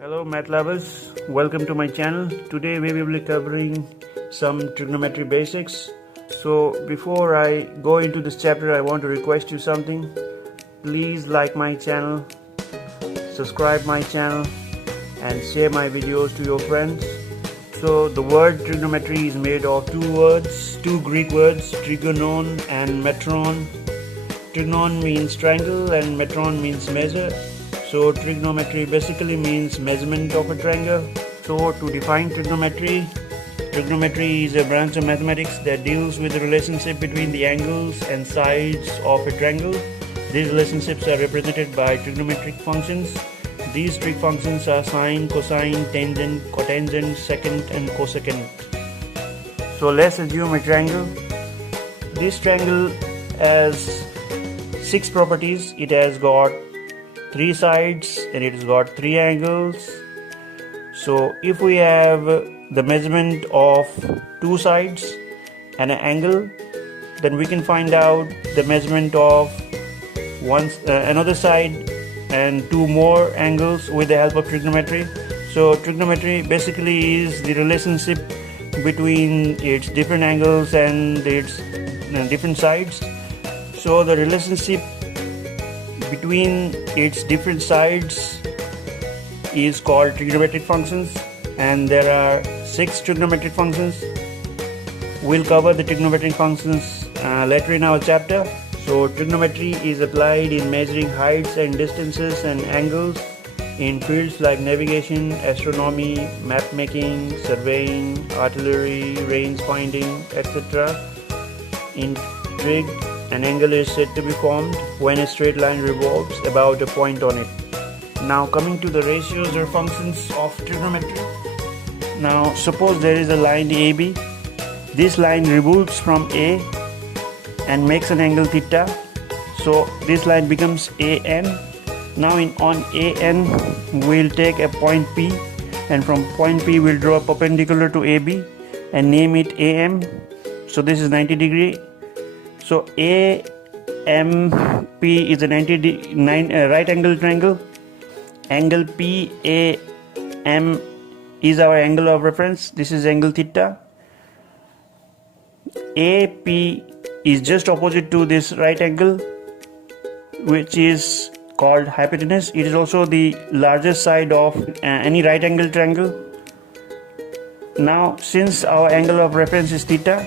Hello math lovers, welcome to my channel. Today we will be covering some trigonometry basics. So before I go into this chapter, I want to request you something. Please like my channel, subscribe my channel and share my videos to your friends. So the word trigonometry is made of two Greek words, trigonon and metron. Trigonon means triangle and metron means measure. So trigonometry basically means measurement of a triangle. So to define trigonometry is a branch of mathematics that deals with the relationship between the angles and sides of a triangle. These relationships are represented by trigonometric functions. These trig functions are sine, cosine, tangent, cotangent, secant and cosecant. So let's assume a triangle. This triangle has 6 properties. It has got 3 sides and it has got 3 angles. So if we have the measurement of 2 sides and an angle, then we can find out the measurement of another side and 2 more angles with the help of trigonometry. So trigonometry basically is the relationship between its different angles and its different sides. So the relationship between its different sides is called trigonometric functions, and there are 6 trigonometric functions. We'll cover the trigonometric functions later in our chapter. So trigonometry is applied in measuring heights and distances and angles in fields like navigation, astronomy, map making, surveying, artillery, range finding, etc. In trig, an angle is said to be formed when a straight line revolves about a point on it. Now coming to the ratios or functions of trigonometry. Now suppose there is a line AB. This line revolves from A and makes an angle theta. So this line becomes AN. Now on AN we'll take a point P, and from point P we'll draw a perpendicular to AB and name it AM. So this is 90 degree. So AMP is a right angle triangle. Angle PAM is our angle of reference. This is angle theta. AP is just opposite to this right angle, which is called hypotenuse. It is also the largest side of any right angle triangle. Now since our angle of reference is theta,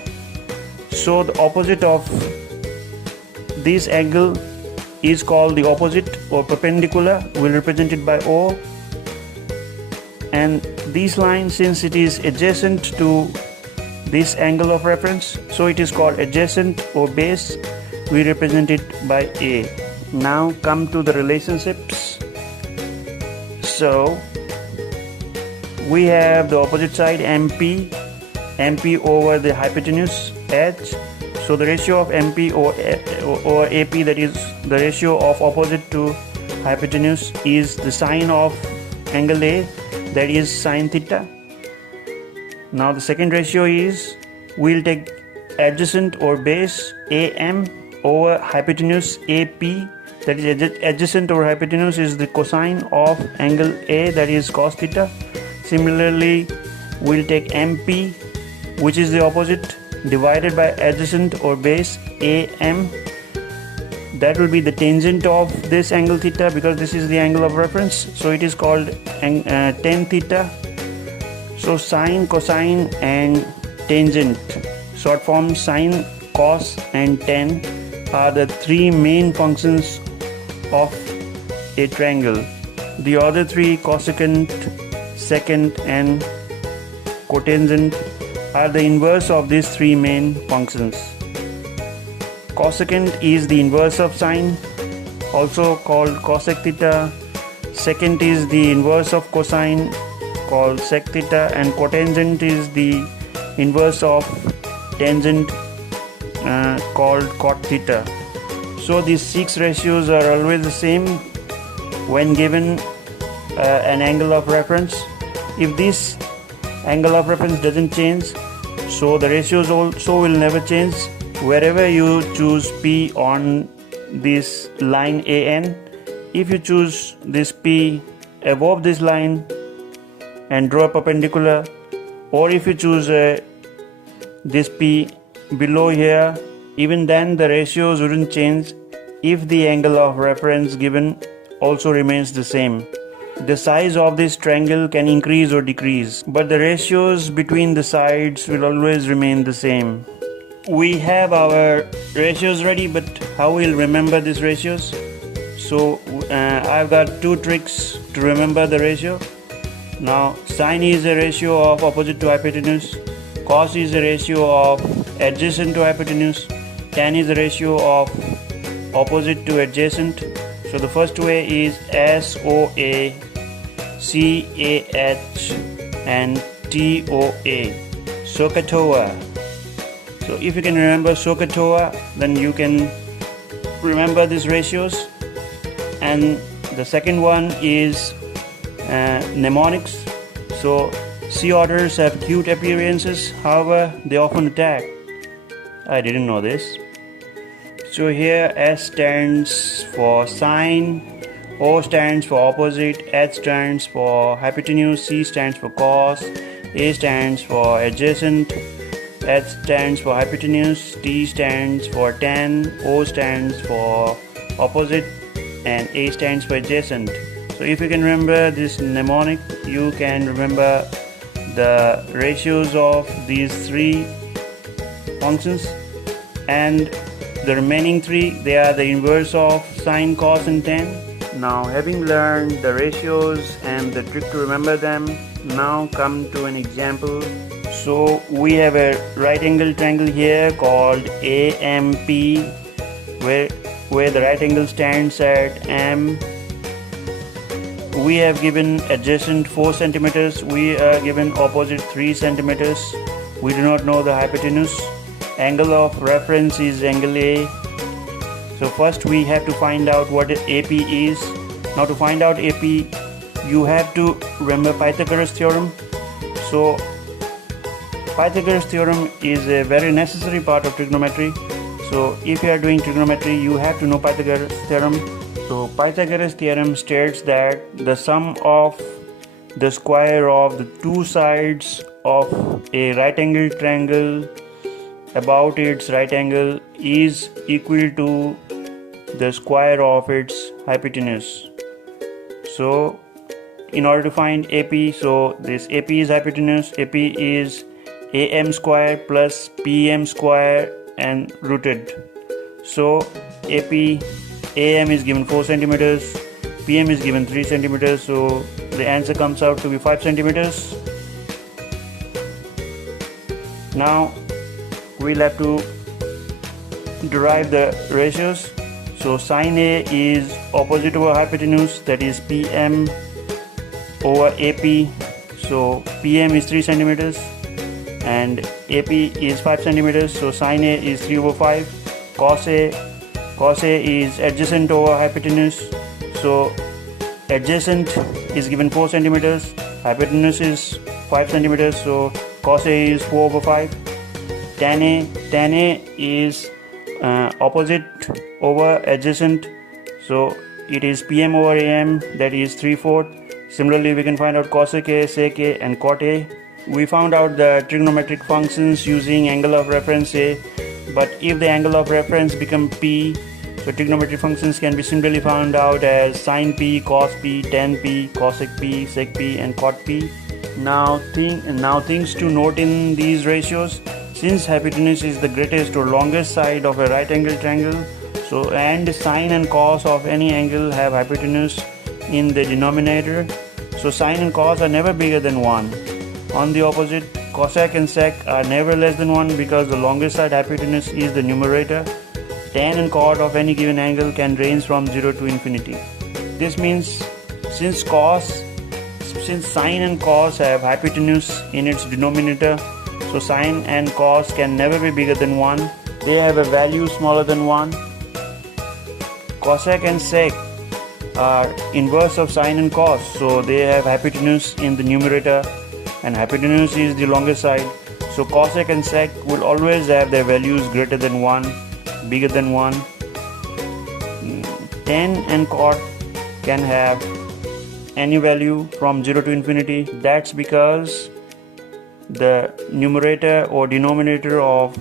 so the opposite of this angle is called the opposite or perpendicular. We'll represent it by O. And this line, since it is adjacent to this angle of reference, so it is called adjacent or base. We represent it by A. Now come to the relationships. So we have the opposite side MP over the hypotenuse H. So the ratio of MP or AP, that is the ratio of opposite to hypotenuse, is the sine of angle A, that is sine theta. Now the second ratio is, we'll take adjacent or base AM over hypotenuse AP, that is adjacent over hypotenuse is the cosine of angle A, that is cos theta. Similarly, we'll take MP, which is the opposite, divided by adjacent or base AM. That will be the tangent of this angle theta, because this is the angle of reference, so it is called tan theta. So sine, cosine and tangent, short form sine, cos and tan, are the 3 main functions of a triangle. The other 3, cosecant, secant and cotangent, are the inverse of these 3 main functions. Cosecant is the inverse of sine, also called cosec theta. Secant is the inverse of cosine, called sec theta, and cotangent is the inverse of tangent, called cot theta. So these 6 ratios are always the same when given an angle of reference. If this angle of reference doesn't change, so the ratios also will never change. Wherever you choose P on this line AN, if you choose this P above this line, and draw a perpendicular, or if you choose this P below here, even then the ratios wouldn't change if the angle of reference given also remains the same. The size of this triangle can increase or decrease, but the ratios between the sides will always remain the same. We have our ratios ready, but how we'll remember these ratios? So I've got two tricks to remember the ratio. Now, sine is a ratio of opposite to hypotenuse, cos is a ratio of adjacent to hypotenuse, tan is a ratio of opposite to adjacent. So the first way is SOA, CAH and TOA, SOHCAHTOA. So if you can remember SOHCAHTOA, then you can remember these ratios. And the second one is mnemonics. So sea otters have cute appearances, however they often attack. I didn't know this. So here S stands for sine, O stands for opposite, H stands for hypotenuse, C stands for cos, A stands for adjacent, H stands for hypotenuse, T stands for tan, O stands for opposite, and A stands for adjacent. So if you can remember this mnemonic, you can remember the ratios of these three functions, and the remaining three, they are the inverse of sine, cos and tan. Now, having learned the ratios and the trick to remember them, now come to an example. So we have a right angle triangle here called AMP, where the right angle stands at M. We have given adjacent 4 centimeters. We are given opposite 3 centimeters. We do not know the hypotenuse. Angle of reference is angle A. So first we have to find out what AP is. Now to find out AP, you have to remember Pythagoras theorem. So Pythagoras theorem is a very necessary part of trigonometry. So if you are doing trigonometry, you have to know Pythagoras theorem. So Pythagoras theorem states that the sum of the square of the two sides of a right angle triangle about its right angle is equal to the square of its hypotenuse. So in order to find AP, so this AP is hypotenuse, AP is AM square plus PM square and rooted. So AP, AM is given 4 centimeters, PM is given 3 centimeters, so the answer comes out to be 5 centimeters. Now we'll have to derive the ratios. So sine A is opposite over hypotenuse, that is PM over AP. So PM is 3 centimeters and AP is 5 centimeters. So sine A is 3 over 5. Cos A is adjacent over hypotenuse. So adjacent is given 4 centimeters. Hypotenuse is 5 centimeters. So cos A is 4 over 5. Tan A is opposite over adjacent, so it is PM over AM, that is 3/4. Similarly, we can find out cosec A, sec A and cot A. We found out the trigonometric functions using angle of reference A, but if the angle of reference become P, so trigonometric functions can be similarly found out as sin P, cos P, tan P, cosec P, sec P and cot P. Now things to note in these ratios. Since hypotenuse is the greatest or longest side of a right angle triangle, so and sine and cos of any angle have hypotenuse in the denominator, so sine and cos are never bigger than 1. On the opposite, cosec and sec are never less than 1 because the longest side hypotenuse is the numerator. Tan and cot of any given angle can range from 0 to infinity. This means since sine and cos have hypotenuse in its denominator, so sine and cos can never be bigger than 1. They have a value smaller than 1. Cosec and sec are inverse of sine and cos, so they have hypotenuse in the numerator and hypotenuse is the longest side. So cosec and sec will always have their values greater than 1, bigger than 1. Tan and cot can have any value from 0 to infinity. That's because the numerator or denominator of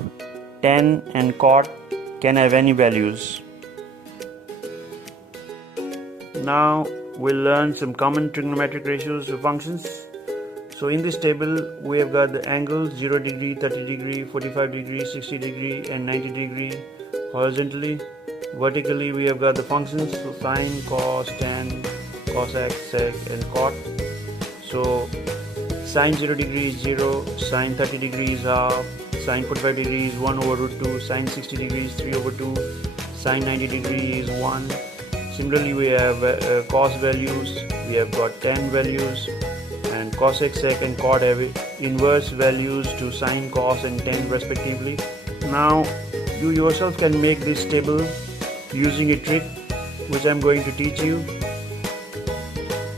tan and cot can have any values. Now we'll learn some common trigonometric ratios of functions. So in this table we have got the angles 0 degree, 30 degree, 45 degree, 60 degree and 90 degree horizontally. Vertically we have got the functions, so sine, cos, tan, cosec, sec and cot. So sine 0 degree is 0, sine 30 degree is half, sine 45 degree is 1 over root 2, sine 60 degree is 3 over 2, sine 90 degree is 1. Similarly we have cos values, we have got tan values, and cosec, sec and cot have inverse values to sine, cos and tan respectively. Now you yourself can make this table using a trick which I am going to teach you.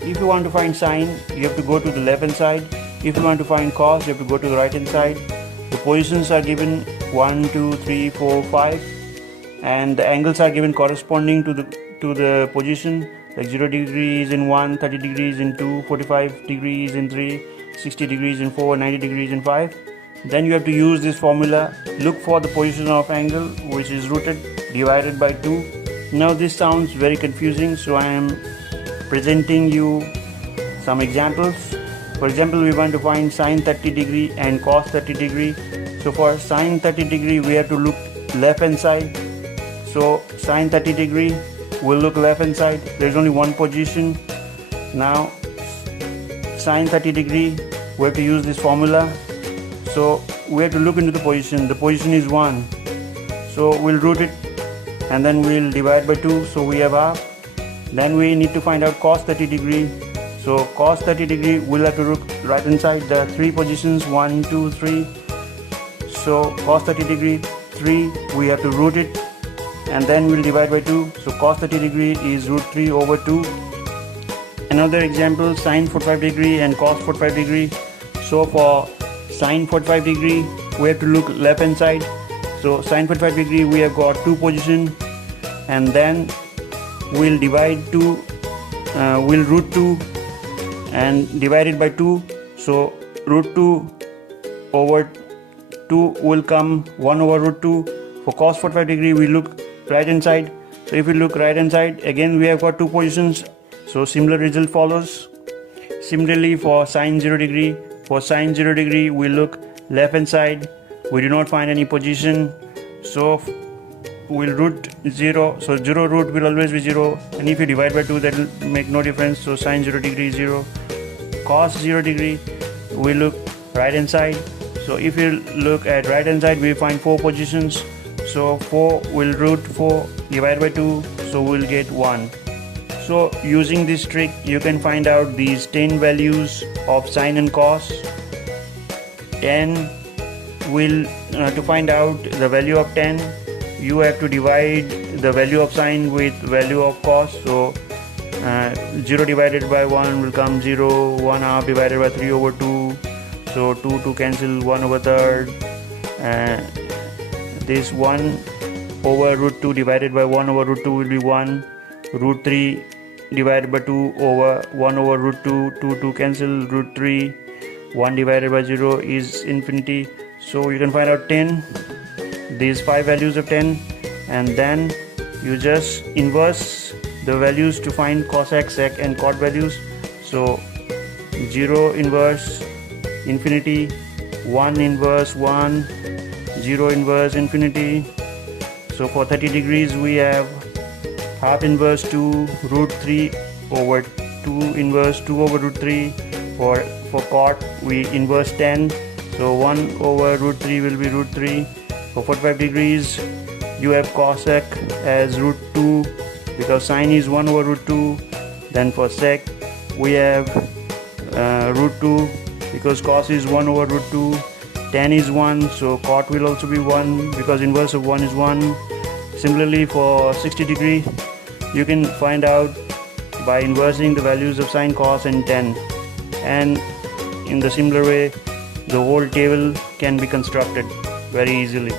If you want to find sine, you have to go to the left hand side. If you want to find cos, you have to go to the right hand side. The positions are given 1, 2, 3, 4, 5 and the angles are given corresponding to the position, like 0 degrees in 1, 30 degrees in 2, 45 degrees in 3, 60 degrees in 4, 90 degrees in 5. Then you have to use this formula, look for the position of angle which is rooted, divided by 2. Now this sounds very confusing, so I am presenting you some examples. For example, we want to find sine 30 degree and cos 30 degree. So for sine 30 degree we have to look left hand side. So sine 30 degree will look left hand side. There is only one position. Now sine 30 degree we have to use this formula. So we have to look into the position. The position is 1. So we'll root it and then we'll divide by 2. So we have half. Then we need to find out cos 30 degree. So cos 30 degree we'll have to look right hand side. There are 3 positions, 1, 2, 3. So cos 30 degree 3, we have to root it and then we'll divide by 2. So cos 30 degree is root 3 over 2. Another example, sine 45 degree and cos 45 degree. So for sine 45 degree we have to look left hand side. So sine 45 degree we have got 2 positions and then we'll divide 2, we'll root 2 and divide it by 2. So root 2 over 2 will come 1 over root 2. For cos 45 degree we look right hand side. So if we look right hand side, again we have got 2 positions. So similar result follows. Similarly for sine 0 degree, for sine 0 degree we look left hand side. We do not find any position. So we'll root 0. So 0 root will always be 0. And if you divide by 2 that will make no difference. So sine 0 degree is 0. Cos 0 degree we look right hand side. So if you look at right hand side we find 4 positions. So 4 will root 4 divided by 2. So we'll get 1. So using this trick you can find out these 10 values of sine and cos. 10 will to find out the value of 10 you have to divide the value of sine with value of cos. So 0 divided by 1 will come 0, 1 half divided by 3 over 2. So 2 to cancel 1 over third. This 1 over root 2 divided by 1 over root 2 will be 1. Root 3 divided by 2 over 1 over root 2. 2 to cancel root 3. 1 divided by 0 is infinity. So you can find out 10. These 5 values of 10 and then you just inverse the values to find cosec, sec and cot values. So 0 inverse infinity, 1 inverse 1, 0 inverse infinity. So for 30 degrees we have half inverse 2 root 3 over 2 inverse 2 over root 3. For cot we inverse 10. So 1 over root 3 will be root 3. For 45 degrees you have cosec as root 2 because sine is 1 over root 2. Then for sec we have root 2 because cos is 1 over root 2. Tan is 1, so cot will also be 1 because inverse of 1 is 1. Similarly for 60 degree you can find out by inversing the values of sine, cos and tan, and in the similar way the whole table can be constructed very easily.